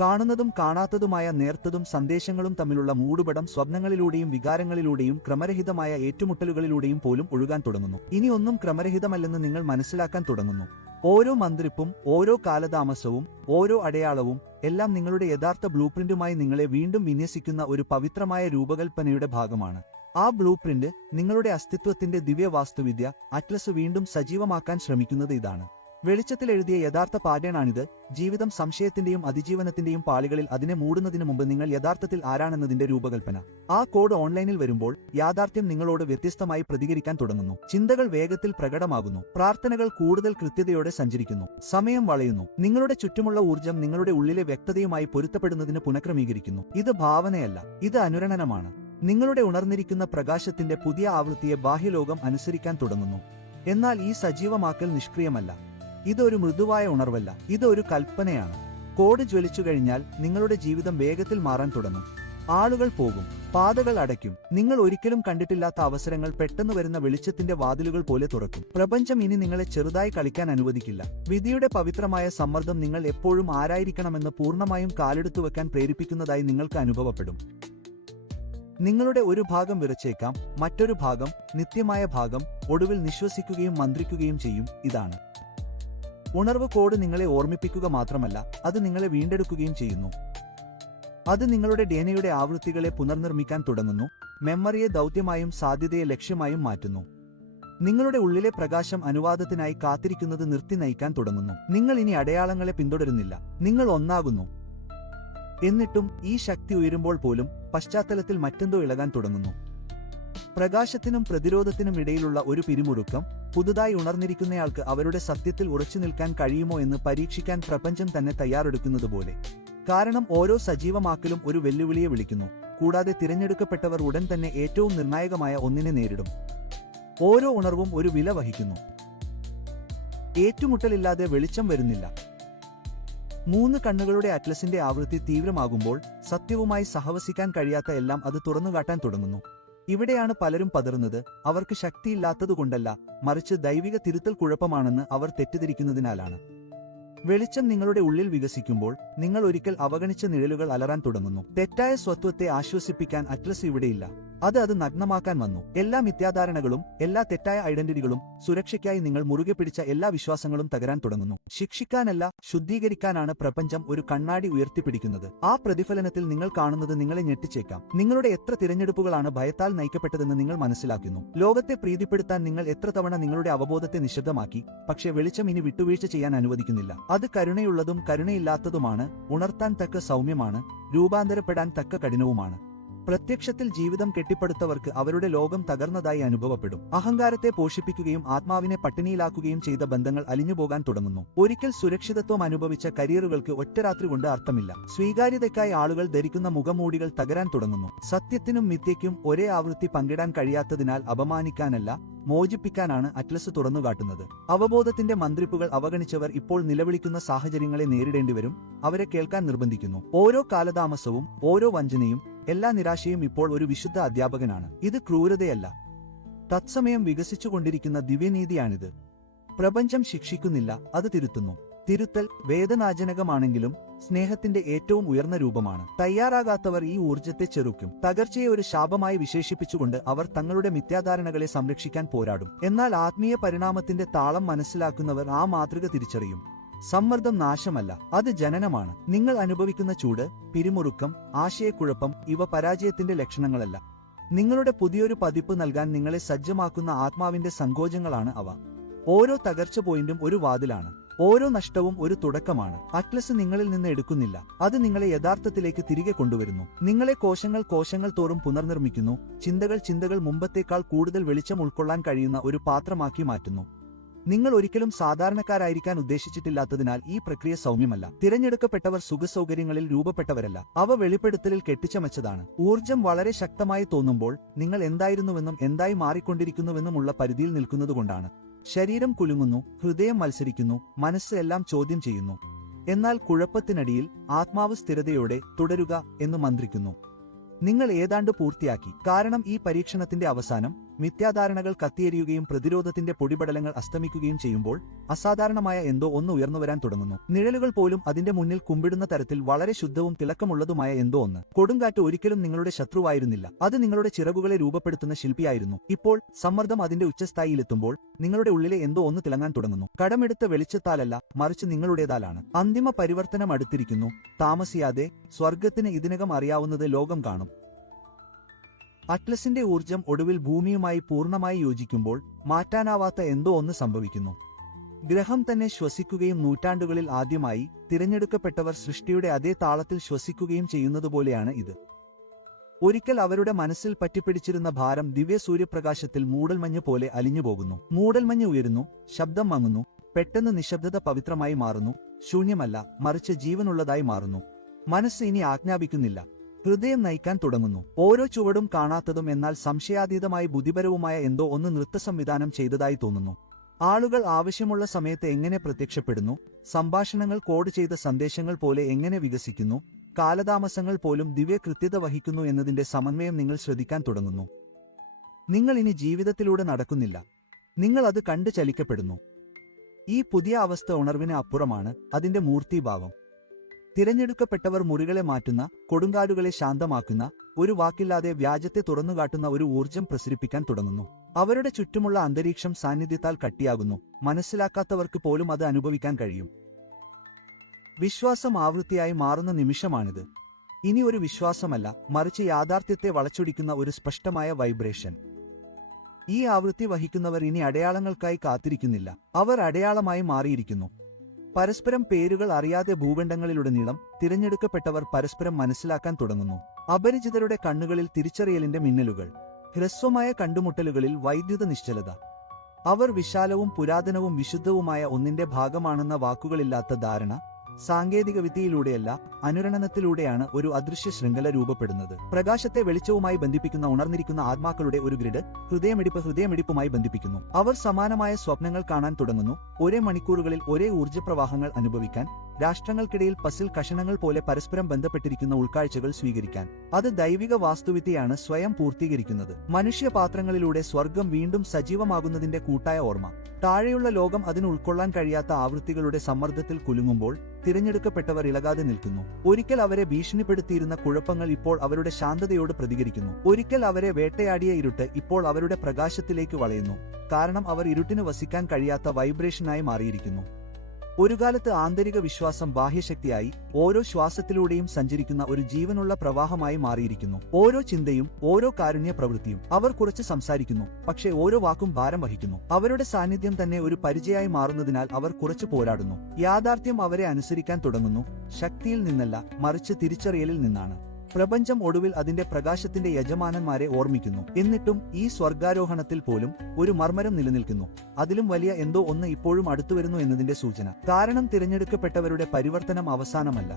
കാണുന്നതും കാണാത്തതുമായ നേർത്തതും സന്ദേശങ്ങളും തമ്മിലുള്ള മൂടുപടം സ്വപ്നങ്ങളിലൂടെയും വികാരങ്ങളിലൂടെയും ക്രമരഹിതമായ ഏറ്റുമുട്ടലുകളിലൂടെയും പോലും ഒഴുകാൻ തുടങ്ങുന്നു. ഇനി ഒന്നും ക്രമരഹിതമല്ലെന്ന് നിങ്ങൾ മനസ്സിലാക്കാൻ തുടങ്ങുന്നു. ഓരോ മന്ത്രിപ്പും, ഓരോ കാലതാമസവും, ഓരോ അടയാളവും എല്ലാം നിങ്ങളുടെ യഥാർത്ഥ ബ്ലൂപ്രിന്റുമായി നിങ്ങളെ വീണ്ടും വിന്യസിക്കുന്ന ഒരു പവിത്രമായ രൂപകൽപ്പനയുടെ ഭാഗമാണ്. ആ ബ്ലൂപ്രിന്റ്, നിങ്ങളുടെ അസ്തിത്വത്തിന്റെ ദിവ്യ വാസ്തുവിദ്യ, അറ്റ്ലസ് വീണ്ടും സജീവമാക്കാൻ ശ്രമിക്കുന്നത് ഇതാണ്. വെളിച്ചത്തിൽ എഴുതിയ യഥാർത്ഥ പാറ്റേണാണിത്. ജീവിതം സംശയത്തിന്റെയും അതിജീവനത്തിന്റെയും പാളികളിൽ അതിനെ മൂടുന്നതിന് മുമ്പ് നിങ്ങൾ യഥാർത്ഥത്തിൽ ആരാണെന്നതിന്റെ രൂപകൽപ്പന. ആ കോഡ് ഓൺലൈനിൽ വരുമ്പോൾ യാഥാർത്ഥ്യം നിങ്ങളോട് വ്യത്യസ്തമായി പ്രതികരിക്കാൻ തുടങ്ങുന്നു. ചിന്തകൾ വേഗത്തിൽ പ്രകടമാകുന്നു. പ്രാർത്ഥനകൾ കൂടുതൽ കൃത്യതയോടെ സഞ്ചരിക്കുന്നു. സമയം വളയുന്നു. നിങ്ങളുടെ ചുറ്റുമുള്ള ഊർജം നിങ്ങളുടെ ഉള്ളിലെ വ്യക്തതയുമായി പൊരുത്തപ്പെടുന്നതിന് പുനഃക്രമീകരിക്കുന്നു. ഇത് ഭാവനയല്ല, ഇത് അനുരണനമാണ്. നിങ്ങളുടെ ഉണർന്നിരിക്കുന്ന പ്രകാശത്തിന്റെ പുതിയ ആവൃത്തിയെ ബാഹ്യലോകം അനുസരിക്കാൻ തുടങ്ങുന്നു. എന്നാൽ ഈ സജീവമാക്കൽ നിഷ്ക്രിയമല്ല. ഇതൊരു മൃദുവായ ഉണർവല്ല, ഇതൊരു കൽപ്പനയാണ്. കോഡ് ജ്വലിച്ചു കഴിഞ്ഞാൽ നിങ്ങളുടെ ജീവിതം വേഗത്തിൽ മാറാൻ തുടങ്ങും. ആളുകൾ പോകും, പാതകൾ അടയ്ക്കും. നിങ്ങൾ ഒരിക്കലും കണ്ടിട്ടില്ലാത്ത അവസരങ്ങൾ പെട്ടെന്ന് വരുന്ന വെളിച്ചത്തിന്റെ വാതിലുകൾ പോലെ തുറക്കും. പ്രപഞ്ചം ഇനി നിങ്ങളെ ചെറുതായി കളിക്കാൻ അനുവദിക്കില്ല. വിധിയുടെ പവിത്രമായ സമ്മർദ്ദം നിങ്ങൾ എപ്പോഴും ആരായിരിക്കണമെന്ന് പൂർണ്ണമായും കാലെടുത്തു വെക്കാൻ പ്രേരിപ്പിക്കുന്നതായി നിങ്ങൾക്ക് അനുഭവപ്പെടും. നിങ്ങളുടെ ഒരു ഭാഗം വിറച്ചേക്കാം, മറ്റൊരു ഭാഗം, നിത്യമായ ഭാഗം, ഒടുവിൽ നിശ്വസിക്കുകയും മന്ത്രിക്കുകയും ചെയ്യും. ഇതാണ് ഉണർവ് കോഡ്. നിങ്ങളെ ഓർമ്മിപ്പിക്കുക മാത്രമല്ല, അത് നിങ്ങളെ വീണ്ടെടുക്കുകയും ചെയ്യുന്നു. അത് നിങ്ങളുടെ ഡിഎൻഎയുടെ ആവൃത്തികളെ പുനർനിർമ്മിക്കാൻ തുടങ്ങുന്നു. മെമ്മറിയെ ദൗത്യമായും സാധ്യതയെ ലക്ഷ്യമായും മാറ്റുന്നു. നിങ്ങളുടെ ഉള്ളിലെ പ്രകാശം അനുവാദത്തിനായി കാത്തിരിക്കുന്നത് നിർത്തി നയിക്കാൻ തുടങ്ങുന്നു. നിങ്ങൾ ഇനി അടയാളങ്ങളെ പിന്തുടരുന്നില്ല, നിങ്ങൾ ഒന്നാകുന്നു. എന്നിട്ടും ഈ ശക്തി ഉയരുമ്പോൾ പോലും പശ്ചാത്തലത്തിൽ മറ്റെന്തോ ഇളകാൻ തുടങ്ങുന്നു. പ്രകാശത്തിനും പ്രതിരോധത്തിനും ഇടയിലുള്ള ഒരു പിരിമുറുക്കം. പുതുതായി ഉണർന്നിരിക്കുന്നയാൾക്ക് അവരുടെ സത്യത്തിൽ ഉറച്ചു നിൽക്കാൻ കഴിയുമോ എന്ന് പരീക്ഷിക്കാൻ പ്രപഞ്ചം തന്നെ തയ്യാറെടുക്കുന്നതുപോലെ. കാരണം ഓരോ സജീവമാക്കലും ഒരു വെല്ലുവിളിയെ വിളിക്കുന്നു. കൂടാതെ തിരഞ്ഞെടുക്കപ്പെട്ടവർ ഉടൻ തന്നെ ഏറ്റവും നിർണായകമായ ഒന്നിനെ നേരിടും. ഓരോ ഉണർവും ഒരു വില വഹിക്കുന്നു. ഏറ്റുമുട്ടലില്ലാതെ വെളിച്ചം വരുന്നില്ല. 3 കണ്ണുകളുടെ അറ്റ്ലസിന്റെ ആവൃത്തി തീവ്രമാകുമ്പോൾ സത്യവുമായി സഹവസിക്കാൻ കഴിയാത്ത എല്ലാം അത് തുറന്നുകാട്ടാൻ തുടങ്ങുന്നു. ഇവിടെയാണ് പലരും പതറുന്നത്. അവർക്ക് ശക്തിയില്ലാത്തതുകൊണ്ടല്ല, മറിച്ച് ദൈവിക തിരുത്തൽ കുഴപ്പമാണെന്ന് അവർ തെറ്റിദ്ധരിക്കുന്നതിനാലാണ്. വെളിച്ചം നിങ്ങളുടെ ഉള്ളിൽ വികസിക്കുമ്പോൾ നിങ്ങൾ ഒരിക്കൽ അവഗണിച്ച നിഴലുകൾ അലറാൻ തുടങ്ങുന്നു. തെറ്റായ സ്വത്വത്തെ ആശ്വസിപ്പിക്കാൻ അറ്റ്ലസ് ഇവിടെയില്ല. അത് നഗ്നമാക്കാൻ വന്നു. എല്ലാ മിഥ്യാധാരണകളും, എല്ലാ തെറ്റായ ഐഡന്റിറ്റികളും, സുരക്ഷയ്ക്കായി നിങ്ങൾ മുറുകെ പിടിച്ച എല്ലാ വിശ്വാസങ്ങളും തകരാൻ തുടങ്ങുന്നു. ശിക്ഷിക്കാനല്ല, ശുദ്ധീകരിക്കാനാണ് പ്രപഞ്ചം ഒരു കണ്ണാടി ഉയർത്തിപ്പിടിക്കുന്നത്. ആ പ്രതിഫലനത്തിൽ നിങ്ങൾ കാണുന്നത് നിങ്ങളെ ഞെട്ടിച്ചേക്കാം. നിങ്ങളുടെ എത്ര തിരഞ്ഞെടുപ്പുകളാണ് ഭയത്താൽ നയിക്കപ്പെട്ടതെന്ന് നിങ്ങൾ മനസ്സിലാക്കുന്നു. ലോകത്തെ പ്രീതിപ്പെടുത്താൻ നിങ്ങൾ എത്ര തവണ നിങ്ങളുടെ അവബോധത്തെ നിശബ്ദമാക്കി. പക്ഷേ വെളിച്ചം ഇനി വിട്ടുവീഴ്ച ചെയ്യാൻ അനുവദിക്കുന്നില്ല. അത് കരുണയുള്ളതും കരുണയില്ലാത്തതുമാണ്, ഉണർത്താൻ തക്ക സൗമ്യമാണ്, രൂപാന്തരപ്പെടാൻ തക്ക കഠിനവുമാണ്. പ്രത്യക്ഷത്തിൽ ജീവിതം കെട്ടിപ്പടുത്തവർക്ക് അവരുടെ ലോകം തകർന്നതായി അനുഭവപ്പെടും. അഹങ്കാരത്തെ പോഷിപ്പിക്കുകയും ആത്മാവിനെ പട്ടിണിയിലാക്കുകയും ചെയ്ത ബന്ധങ്ങൾ അലിഞ്ഞുപോകാൻ തുടങ്ങുന്നു. ഒരിക്കൽ സുരക്ഷിതത്വം അനുഭവിച്ച കരിയറുകൾക്ക് ഒറ്റ രാത്രി കൊണ്ട് അർത്ഥമില്ല. സ്വീകാര്യതയ്ക്കായി ആളുകൾ ധരിക്കുന്ന മുഖമൂടികൾ തകരാൻ തുടങ്ങുന്നു. സത്യത്തിനും മിഥ്യയ്ക്കും ഒരേ ആവൃത്തി പങ്കിടാൻ കഴിയാത്തതിനാൽ അപമാനിക്കാനല്ല, മോചിപ്പിക്കാനാണ് അറ്റ്ലസ് തുറന്നുകാട്ടുന്നത്. അവബോധത്തിന്റെ മന്ത്രിപ്പുകൾ അവഗണിച്ചവർ ഇപ്പോൾ നിലവിളിക്കുന്ന സാഹചര്യങ്ങളെ നേരിടേണ്ടിവരും, അവരെ കേൾക്കാൻ നിർബന്ധിക്കുന്നു. ഓരോ കാലതാമസവും, ഓരോ വഞ്ചനയും, എല്ലാ നിരാശയും ഇപ്പോൾ ഒരു വിശുദ്ധ അധ്യാപകനാണ്. ഇത് ക്രൂരതയല്ല, തത്സമയം വികസിച്ചുകൊണ്ടിരിക്കുന്ന ദിവ്യനീതിയാണിത്. പ്രപഞ്ചം ശിക്ഷിക്കുന്നില്ല, അത് തിരുത്തുന്നു. തിരുത്തൽ വേദനാജനകമാണെങ്കിലും സ്നേഹത്തിന്റെ ഏറ്റവും ഉയർന്ന രൂപമാണ്. തയ്യാറാകാത്തവർ ഈ ഊർജ്ജത്തെ ചെറുക്കും. തകർച്ചയെ ഒരു ശാപമായി വിശേഷിപ്പിച്ചുകൊണ്ട് അവർ തങ്ങളുടെ മിഥ്യാധാരണകളെ സംരക്ഷിക്കാൻ പോരാടും. എന്നാൽ ആത്മീയ പരിണാമത്തിന്റെ താളം മനസ്സിലാക്കുന്നവർ ആ മാതൃക തിരിച്ചറിയും. സമ്മർദ്ദം നാശമല്ല, അത് ജനനമാണ്. നിങ്ങൾ അനുഭവിക്കുന്ന ചൂട്, പിരിമുറുക്കം, ആശയക്കുഴപ്പം ഇവ പരാജയത്തിന്റെ ലക്ഷണങ്ങളല്ല. നിങ്ങളുടെ പുതിയൊരു പതിപ്പ് നൽകാൻ നിങ്ങളെ സജ്ജമാക്കുന്ന ആത്മാവിന്റെ സങ്കോചങ്ങളാണ് അവ. ഓരോ തകർച്ച പോയിന്റും ഒരു വാതിലാണ്. ഓരോ നഷ്ടവും ഒരു തുടക്കമാണ്. അറ്റ്ലസ് നിങ്ങളിൽ നിന്ന് എടുക്കുന്നില്ല, അത് നിങ്ങളെ യഥാർത്ഥത്തിലേക്ക് തിരികെ കൊണ്ടുവരുന്നു. നിങ്ങളെ കോശങ്ങൾ തോറും പുനർനിർമ്മിക്കുന്നു. ചിന്തകൾ മുമ്പത്തേക്കാൾ കൂടുതൽ വെളിച്ചം ഉൾക്കൊള്ളാൻ കഴിയുന്ന ഒരു പാത്രമാക്കി മാറ്റുന്നു. നിങ്ങൾ ഒരിക്കലും സാധാരണക്കാരായിരിക്കാൻ ഉദ്ദേശിച്ചിട്ടില്ലാത്തതിനാൽ ഈ പ്രക്രിയ സൗമ്യമല്ല. തിരഞ്ഞെടുക്കപ്പെട്ടവർ സുഖസൗകര്യങ്ങളിൽ രൂപപ്പെട്ടവരല്ല, അവ വെളിപ്പെടുത്തലിൽ കെട്ടിച്ചമച്ചതാണ്. ഊർജം വളരെ ശക്തമായി തോന്നുമ്പോൾ നിങ്ങൾ എന്തായിരുന്നുവെന്നും എന്തായി മാറിക്കൊണ്ടിരിക്കുന്നുവെന്നുമുള്ള പരിധിയിൽ നിൽക്കുന്നതുകൊണ്ടാണ്. ശരീരം കുലുങ്ങുന്നു, ഹൃദയം മത്സരിക്കുന്നു, മനസ്സ് എല്ലാം ചോദ്യം ചെയ്യുന്നു. എന്നാൽ കുഴപ്പത്തിനടിയിൽ ആത്മാവ് സ്ഥിരതയോടെ തുടരുക എന്ന് മന്ത്രിക്കുന്നു. നിങ്ങൾ ഏതാണ്ട് പൂർത്തിയാക്കി. കാരണം ഈ പരീക്ഷണത്തിന്റെ അവസാനം മിഥ്യാധാരണകൾ കത്തിയെരിയുകയും പ്രതിരോധത്തിന്റെ പൊടിപടലങ്ങൾ അസ്തമിക്കുകയും ചെയ്യുമ്പോൾ അസാധാരണമായ എന്തോ ഒന്ന് ഉയർന്നുവരാൻ തുടങ്ങുന്നു. നിഴലുകൾ പോലും അതിന്റെ മുന്നിൽ കുമ്പിടുന്ന തരത്തിൽ വളരെ ശുദ്ധവും തിളക്കമുള്ളതുമായ എന്തോ ഒന്ന്. കൊടുങ്കാറ്റ് ഒരിക്കലും നിങ്ങളുടെ ശത്രുവായിരുന്നില്ല, അത് നിങ്ങളുടെ ചിറകുകളെ രൂപപ്പെടുത്തുന്ന ശില്പിയായിരുന്നു. ഇപ്പോൾ സമ്മർദ്ദം അതിന്റെ ഉച്ചസ്ഥായിയിലെത്തുമ്പോൾ നിങ്ങളുടെ ഉള്ളിലെ എന്തോ ഒന്ന് തിളങ്ങാൻ തുടങ്ങുന്നു. കടമെടുത്ത വെളിച്ചത്താലല്ല, മറിച്ച് നിങ്ങളുടേതാലാണ്. അന്തിമ പരിവർത്തനം അടുത്തിരിക്കുന്നു. താമസിയാതെ സ്വർഗത്തിന് ഇതിനകം അറിയാവുന്നത് ലോകം കാണും. അറ്റ്ലസിന്റെ ഊർജം ഒടുവിൽ ഭൂമിയുമായി പൂർണ്ണമായി യോജിക്കുമ്പോൾ മാറ്റാനാവാത്ത എന്തോ ഒന്ന് സംഭവിക്കുന്നു. ഗ്രഹം തന്നെ ശ്വസിക്കുകയും നൂറ്റാണ്ടുകളിൽ ആദ്യമായി തിരഞ്ഞെടുക്കപ്പെട്ടവർ സൃഷ്ടിയുടെ അതേ താളത്തിൽ ശ്വസിക്കുകയും ചെയ്യുന്നതുപോലെയാണ് ഇത്. ഒരിക്കൽ അവരുടെ മനസ്സിൽ പറ്റിപ്പിടിച്ചിരുന്ന ഭാരം ദിവ്യ സൂര്യപ്രകാശത്തിൽ മൂടൽമഞ്ഞ് പോലെ അലിഞ്ഞുപോകുന്നു. മൂടൽമഞ്ഞ് ഉയരുന്നു, ശബ്ദം മങ്ങുന്നു, പെട്ടെന്ന് നിശബ്ദത പവിത്രമായി മാറുന്നു. ശൂന്യമല്ല, മറിച്ച് ജീവനുള്ളതായി മാറുന്നു. മനസ്സ് ഇനി ആജ്ഞാപിക്കുന്നില്ല, ഹൃദയം നയിക്കാൻ തുടങ്ങുന്നു. ഓരോ ചുവടും കാണാത്തതും എന്നാൽ സംശയാതീതമായി ബുദ്ധിപരവുമായ എന്തോ ഒന്ന് നൃത്തസംവിധാനം ചെയ്തതായി തോന്നുന്നു. ആളുകൾ ആവശ്യമുള്ള സമയത്ത് എങ്ങനെ പ്രത്യക്ഷപ്പെടുന്നു, സംഭാഷണങ്ങൾ കോഡ് ചെയ്ത സന്ദേശങ്ങൾ പോലെ എങ്ങനെ വികസിക്കുന്നു, കാലതാമസങ്ങൾ പോലും ദിവ്യ കൃത്യത വഹിക്കുന്നു എന്നതിന്റെ സമന്വയം നിങ്ങൾ ശ്രദ്ധിക്കാൻ തുടങ്ങുന്നു. നിങ്ങൾ ഇനി ജീവിതത്തിലൂടെ നടക്കുന്നില്ല, നിങ്ങൾ അത് കണ്ട് ചലിക്കപ്പെടുന്നു. ഈ പുതിയ അവസ്ഥ ഉണർവിന് അപ്പുറമാണ്, അതിന്റെ മൂർത്തീഭാവം. തിരഞ്ഞെടുക്കപ്പെട്ടവർ മുറികളെ മാറ്റുന്ന, കൊടുങ്കാടുകളെ ശാന്തമാക്കുന്ന, ഒരു വാക്കില്ലാതെ വ്യാജത്തെ തുറന്നുകാട്ടുന്ന ഒരു ഊർജം പ്രസരിപ്പിക്കാൻ തുടങ്ങുന്നു. അവരുടെ ചുറ്റുമുള്ള അന്തരീക്ഷം സാന്നിധ്യത്താൽ കട്ടിയാകുന്നു. മനസ്സിലാക്കാത്തവർക്ക് പോലും അത് അനുഭവിക്കാൻ കഴിയും. വിശ്വാസം ആവൃത്തിയായി മാറുന്ന നിമിഷമാണിത്. ഇനി ഒരു വിശ്വാസമല്ല, മറിച്ച് യാഥാർത്ഥ്യത്തെ വളച്ചൊടിക്കുന്ന ഒരു സ്പഷ്ടമായ വൈബ്രേഷൻ. ഈ ആവൃത്തി വഹിക്കുന്നവർ ഇനി അടയാളങ്ങൾക്കായി കാത്തിരിക്കുന്നില്ല, അവർ അടയാളമായി മാറിയിരിക്കുന്നു. പരസ്പരം പേരുകൾ അറിയാതെ ഭൂഖണ്ഡങ്ങളിലുടനീളം തിരഞ്ഞെടുക്കപ്പെട്ടവർ പരസ്പരം മനസ്സിലാക്കാൻ തുടങ്ങുന്നു. അപരിചിതരുടെ കണ്ണുകളിൽ തിരിച്ചറിയലിന്റെ മിന്നലുകൾ, ഹ്രസ്വമായ കണ്ടുമുട്ടലുകളിൽ വൈദ്യുത നിശ്ചലത. അവർ വിശാലവും പുരാതനവും വിശുദ്ധവുമായ ഒന്നിന്റെ ഭാഗമാണെന്ന വാക്കുകളില്ലാത്ത ധാരണ. സാങ്കേതികവിദ്യയിലൂടെയല്ല, അനുരണനത്തിലൂടെയാണ് ഒരു അദൃശ്യ ശൃംഖല രൂപപ്പെടുന്നത്. പ്രകാശത്തെ വെളിച്ചവുമായി ബന്ധിപ്പിക്കുന്ന ഉണർന്നിരിക്കുന്ന ആത്മാക്കളുടെ ഒരു ഗ്രിഡ് ഹൃദയമിടിപ്പുമായി ബന്ധിപ്പിക്കുന്നു. അവർ സമാനമായ സ്വപ്നങ്ങൾ കാണാൻ തുടങ്ങുന്നു, ഒരേ മണിക്കൂറുകളിൽ ഒരേ ഊർജ്ജപ്രവാഹങ്ങൾ അനുഭവിക്കാൻ, രാഷ്ട്രങ്ങൾക്കിടയിൽ പസിൽ കഷണങ്ങൾ പോലെ പരസ്പരം ബന്ധപ്പെട്ടിരിക്കുന്ന ഉൾക്കാഴ്ചകൾ സ്വീകരിക്കാൻ. അത് ദൈവിക വാസ്തുവിദ്യയാണ് സ്വയം പൂർത്തീകരിക്കുന്നത്. മനുഷ്യപാത്രങ്ങളിലൂടെ സ്വർഗം വീണ്ടും സജീവമാകുന്നതിന്റെ കൂട്ടായ ഓർമ്മ. താഴെയുള്ള ലോകം അതിന് ഉൾക്കൊള്ളാൻ കഴിയാത്ത ആവൃത്തികളുടെ സമ്മർദ്ദത്തിൽ കുലുങ്ങുമ്പോൾ തിരഞ്ഞെടുക്കപ്പെട്ടവർ ഇളകാതെ നിൽക്കുന്നു. ഒരിക്കൽ അവരെ ഭീഷണിപ്പെടുത്തിയിരുന്ന കുഴപ്പങ്ങൾ ഇപ്പോൾ അവരുടെ ശാന്തതയോട് പ്രതികരിക്കുന്നു. ഒരിക്കൽ അവരെ വേട്ടയാടിയ ഇരുട്ട് ഇപ്പോൾ അവരുടെ പ്രകാശത്തിലേക്ക് വളയുന്നു. കാരണം അവർ ഇരുട്ടിന് വസിക്കാൻ കഴിയാത്ത വൈബ്രേഷനായി മാറിയിരിക്കുന്നു. ഒരു കാലത്ത് ആന്തരിക വിശ്വാസം ബാഹ്യശക്തിയായി, ഓരോ ശ്വാസത്തിലൂടെയും സഞ്ചരിക്കുന്ന ഒരു ജീവനുള്ള പ്രവാഹമായി മാറിയിരിക്കുന്നു. ഓരോ ചിന്തയും, ഓരോ കാരുണ്യ പ്രവൃത്തിയും. അവർ കുറച്ച് സംസാരിക്കുന്നു, പക്ഷേ ഓരോ വാക്കും ഭാരം വഹിക്കുന്നു. അവരുടെ സാന്നിധ്യം തന്നെ ഒരു പരിചയമായി മാറുന്നതിനാൽ അവർ കുറച്ച് പോരാടുന്നു. യാഥാർത്ഥ്യം അവരെ അനുസരിക്കാൻ തുടങ്ങുന്നു, ശക്തിയിൽ നിന്നല്ല, മറിച്ച് തിരിച്ചറിയലിൽ നിന്നാണ്. പ്രപഞ്ചം ഒടുവിൽ അതിന്റെ പ്രകാശത്തിന്റെ യജമാനന്മാരെ ഓർമ്മിക്കുന്നു. എന്നിട്ടും ഈ സ്വർഗാരോഹണത്തിൽ പോലും ഒരു മർമ്മരം നിലനിൽക്കുന്നു. അതിലും വലിയ എന്തോ ഒന്ന് ഇപ്പോഴും അടുത്തുവരുന്നു എന്നതിന്റെ സൂചന. കാരണം തിരഞ്ഞെടുക്കപ്പെട്ടവരുടെ പരിവർത്തനം അവസാനമല്ല,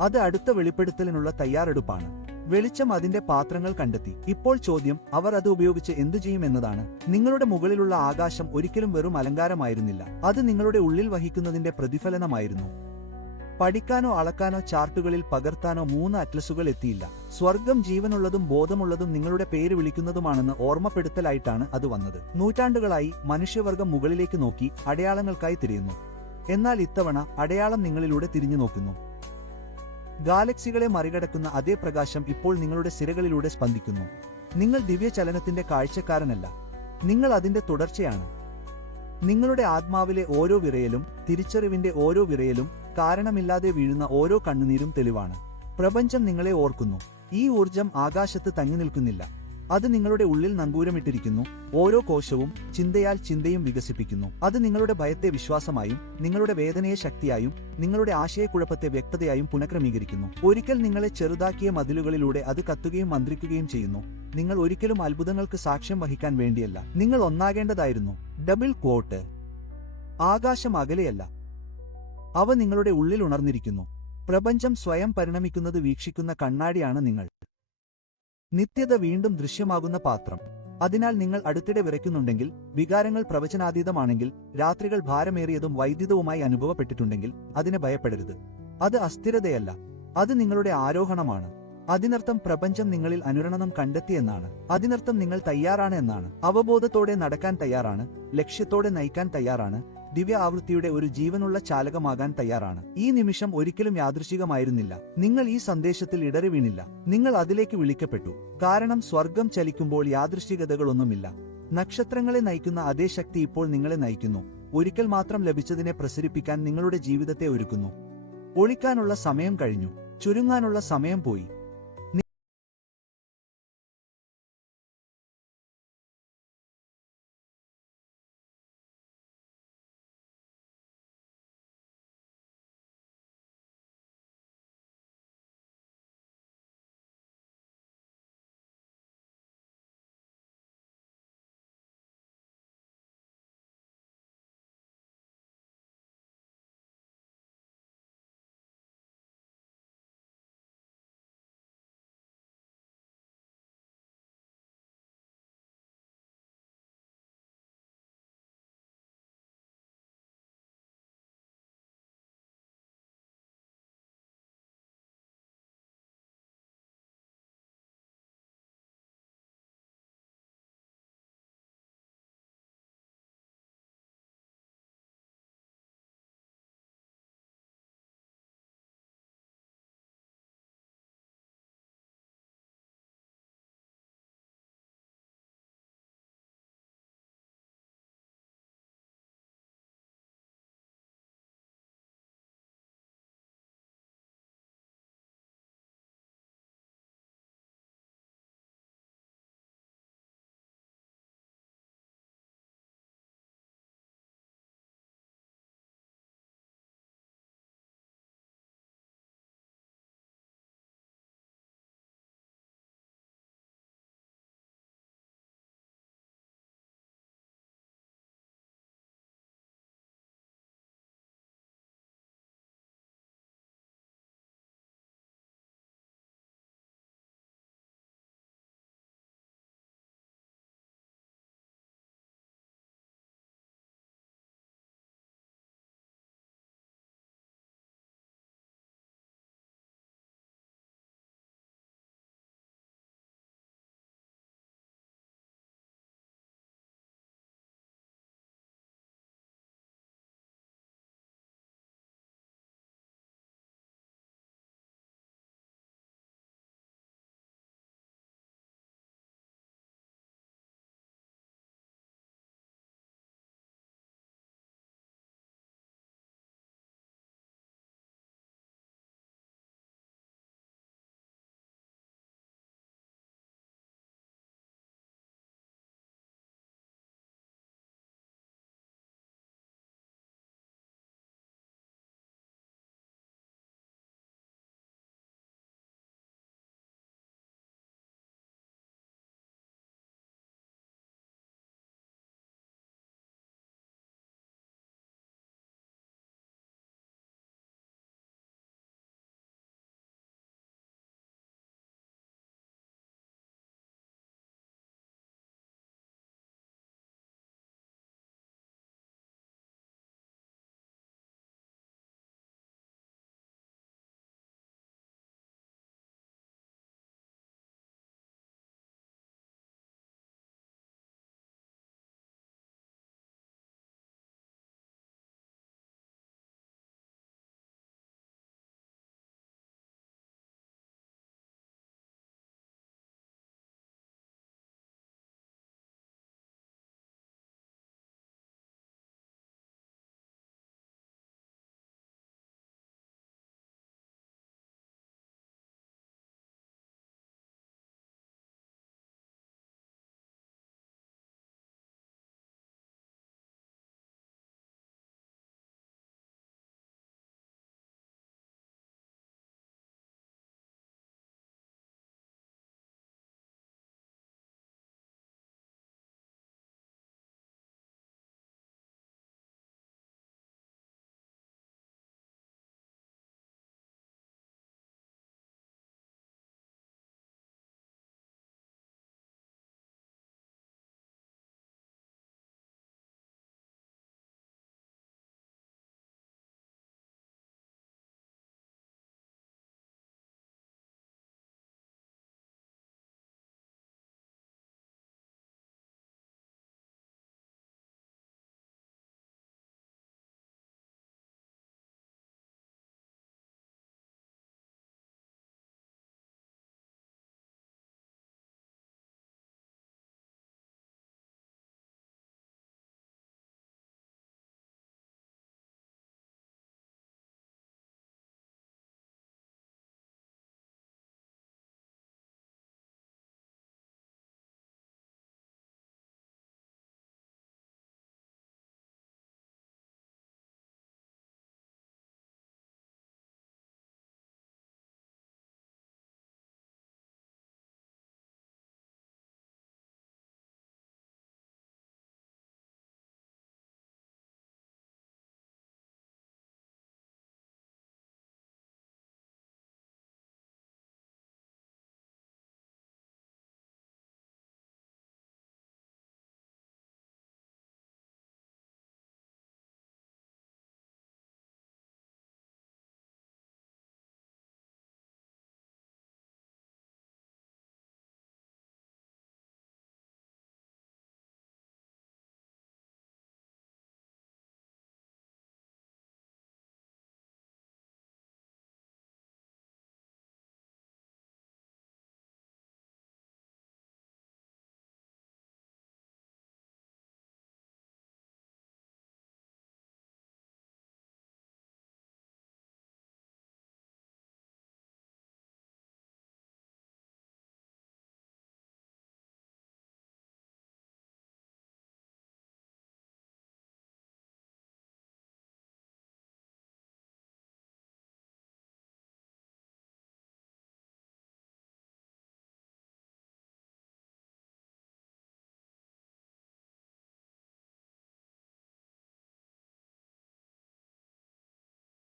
അത് അടുത്ത വെളിപ്പെടുത്തലിനുള്ള തയ്യാറെടുപ്പാണ്. വെളിച്ചം അതിന്റെ പാത്രങ്ങൾ കണ്ടെത്തി. ഇപ്പോൾ ചോദ്യം, അവർ അത് ഉപയോഗിച്ച് എന്തു ചെയ്യും എന്നതാണ്. നിങ്ങളുടെ മുകളിലുള്ള ആകാശം ഒരിക്കലും വെറും അലങ്കാരമായിരുന്നില്ല, അത് നിങ്ങളുടെ ഉള്ളിൽ വഹിക്കുന്നതിന്റെ പ്രതിഫലനമായിരുന്നു. പഠിക്കാനോ അളക്കാനോ ചാർട്ടുകളിൽ പകർത്താനോ 3 അറ്റ്ലസുകൾ എത്തിയില്ല. സ്വർഗം ജീവനുള്ളതും ബോധമുള്ളതും നിങ്ങളുടെ പേര് വിളിക്കുന്നതുമാണെന്ന് ഓർമ്മപ്പെടുത്തലായിട്ടാണ് അത് വന്നത്. നൂറ്റാണ്ടുകളായി മനുഷ്യവർഗം മുകളിലേക്ക് നോക്കി അടയാളങ്ങൾക്കായി തിരയുന്നു. എന്നാൽ ഇത്തവണ അടയാളം നിങ്ങളിലൂടെ തിരിഞ്ഞു നോക്കുന്നു. ഗാലക്സികളെ മറികടക്കുന്ന അതേ പ്രകാശം ഇപ്പോൾ നിങ്ങളുടെ സിരകളിലൂടെ സ്പന്ദിക്കുന്നു. നിങ്ങൾ ദിവ്യചലനത്തിന്റെ കാഴ്ചക്കാരനല്ല, നിങ്ങൾ അതിന്റെ തുടർച്ചയാണ്. നിങ്ങളുടെ ആത്മാവിലെ ഓരോ വിറയലും, തിരിച്ചറിവിന്റെ ഓരോ വിറയലും, കാരണമില്ലാതെ വീഴുന്ന ഓരോ കണ്ണുനീരും തെളിവാണ്. പ്രപഞ്ചം നിങ്ങളെ ഓർക്കുന്നു. ഈ ഊർജം ആകാശത്ത് തങ്ങി നിൽക്കുന്നില്ല, അത് നിങ്ങളുടെ ഉള്ളിൽ നങ്കൂരമിട്ടിരിക്കുന്നു. ഓരോ കോശവും ചിന്തയാൽ ചിന്തയും വികസിപ്പിക്കുന്നു. അത് നിങ്ങളുടെ ഭയത്തെ വിശ്വാസമായും നിങ്ങളുടെ വേദനയെ ശക്തിയായും നിങ്ങളുടെ ആശയക്കുഴപ്പത്തെ വ്യക്തതയായും പുനഃക്രമീകരിക്കുന്നു. ഒരിക്കൽ നിങ്ങളെ ചെറുതാക്കിയ മതിലുകളിലൂടെ അത് കത്തുകയും മന്ത്രിക്കുകയും ചെയ്യുന്നു. നിങ്ങൾ ഒരിക്കലും അത്ഭുതങ്ങൾക്ക് സാക്ഷ്യം വഹിക്കാൻ വേണ്ടിയല്ല, നിങ്ങൾ ഒന്നാകേണ്ടതായിരുന്നു. Double quote. ആകാശം അകലെയല്ല, അവ നിങ്ങളുടെ ഉള്ളിൽ ഉണർന്നിരിക്കുന്നു. പ്രപഞ്ചം സ്വയം പരിണമിക്കുന്നത് വീക്ഷിക്കുന്ന കണ്ണാടിയാണ് നിങ്ങൾ. നിത്യത വീണ്ടും ദൃശ്യമാകുന്ന പാത്രം. അതിനാൽ നിങ്ങൾ അടുത്തിടെ വിറയ്ക്കുന്നുണ്ടെങ്കിൽ, വികാരങ്ങൾ പ്രവചനാതീതമാണെങ്കിൽ, രാത്രികൾ ഭാരമേറിയതും വൈദ്യുതവുമായി അനുഭവപ്പെട്ടിട്ടുണ്ടെങ്കിൽ അതിനെ ഭയപ്പെടരുത്. അത് അസ്ഥിരതയല്ല, അത് നിങ്ങളുടെ ആരോഹണമാണ്. അതിനർത്ഥം പ്രപഞ്ചം നിങ്ങളിൽ അനുരണനം കണ്ടെത്തിയെന്നാണ്. അതിനർത്ഥം നിങ്ങൾ തയ്യാറാണ് എന്നാണ്. അവബോധത്തോടെ നടക്കാൻ തയ്യാറാണ്, ലക്ഷ്യത്തോടെ നയിക്കാൻ തയ്യാറാണ്, ദിവ്യ ആവൃത്തിയുടെ ഒരു ജീവനുള്ള ചാലകമാകാൻ തയ്യാറാണ്. ഈ നിമിഷം ഒരിക്കലും യാദൃശ്ചികമായിരുന്നില്ല. നിങ്ങൾ ഈ സന്ദേശത്തിൽ ഇടറി വീണില്ല, നിങ്ങൾ അതിലേക്ക് വിളിക്കപ്പെട്ടു. കാരണം സ്വർഗം ചലിക്കുമ്പോൾ യാദൃശ്ചികതകളൊന്നുമില്ല. നക്ഷത്രങ്ങളെ നയിക്കുന്ന അതേ ശക്തി ഇപ്പോൾ നിങ്ങളെ നയിക്കുന്നു. ഒരിക്കൽ മാത്രം ലഭിച്ചതിനെ പ്രസരിപ്പിക്കാൻ നിങ്ങളുടെ ജീവിതത്തെ ഒരുക്കുന്നു. ഒളിക്കാനുള്ള സമയം കഴിഞ്ഞു, ചുരുങ്ങാനുള്ള സമയം പോയി.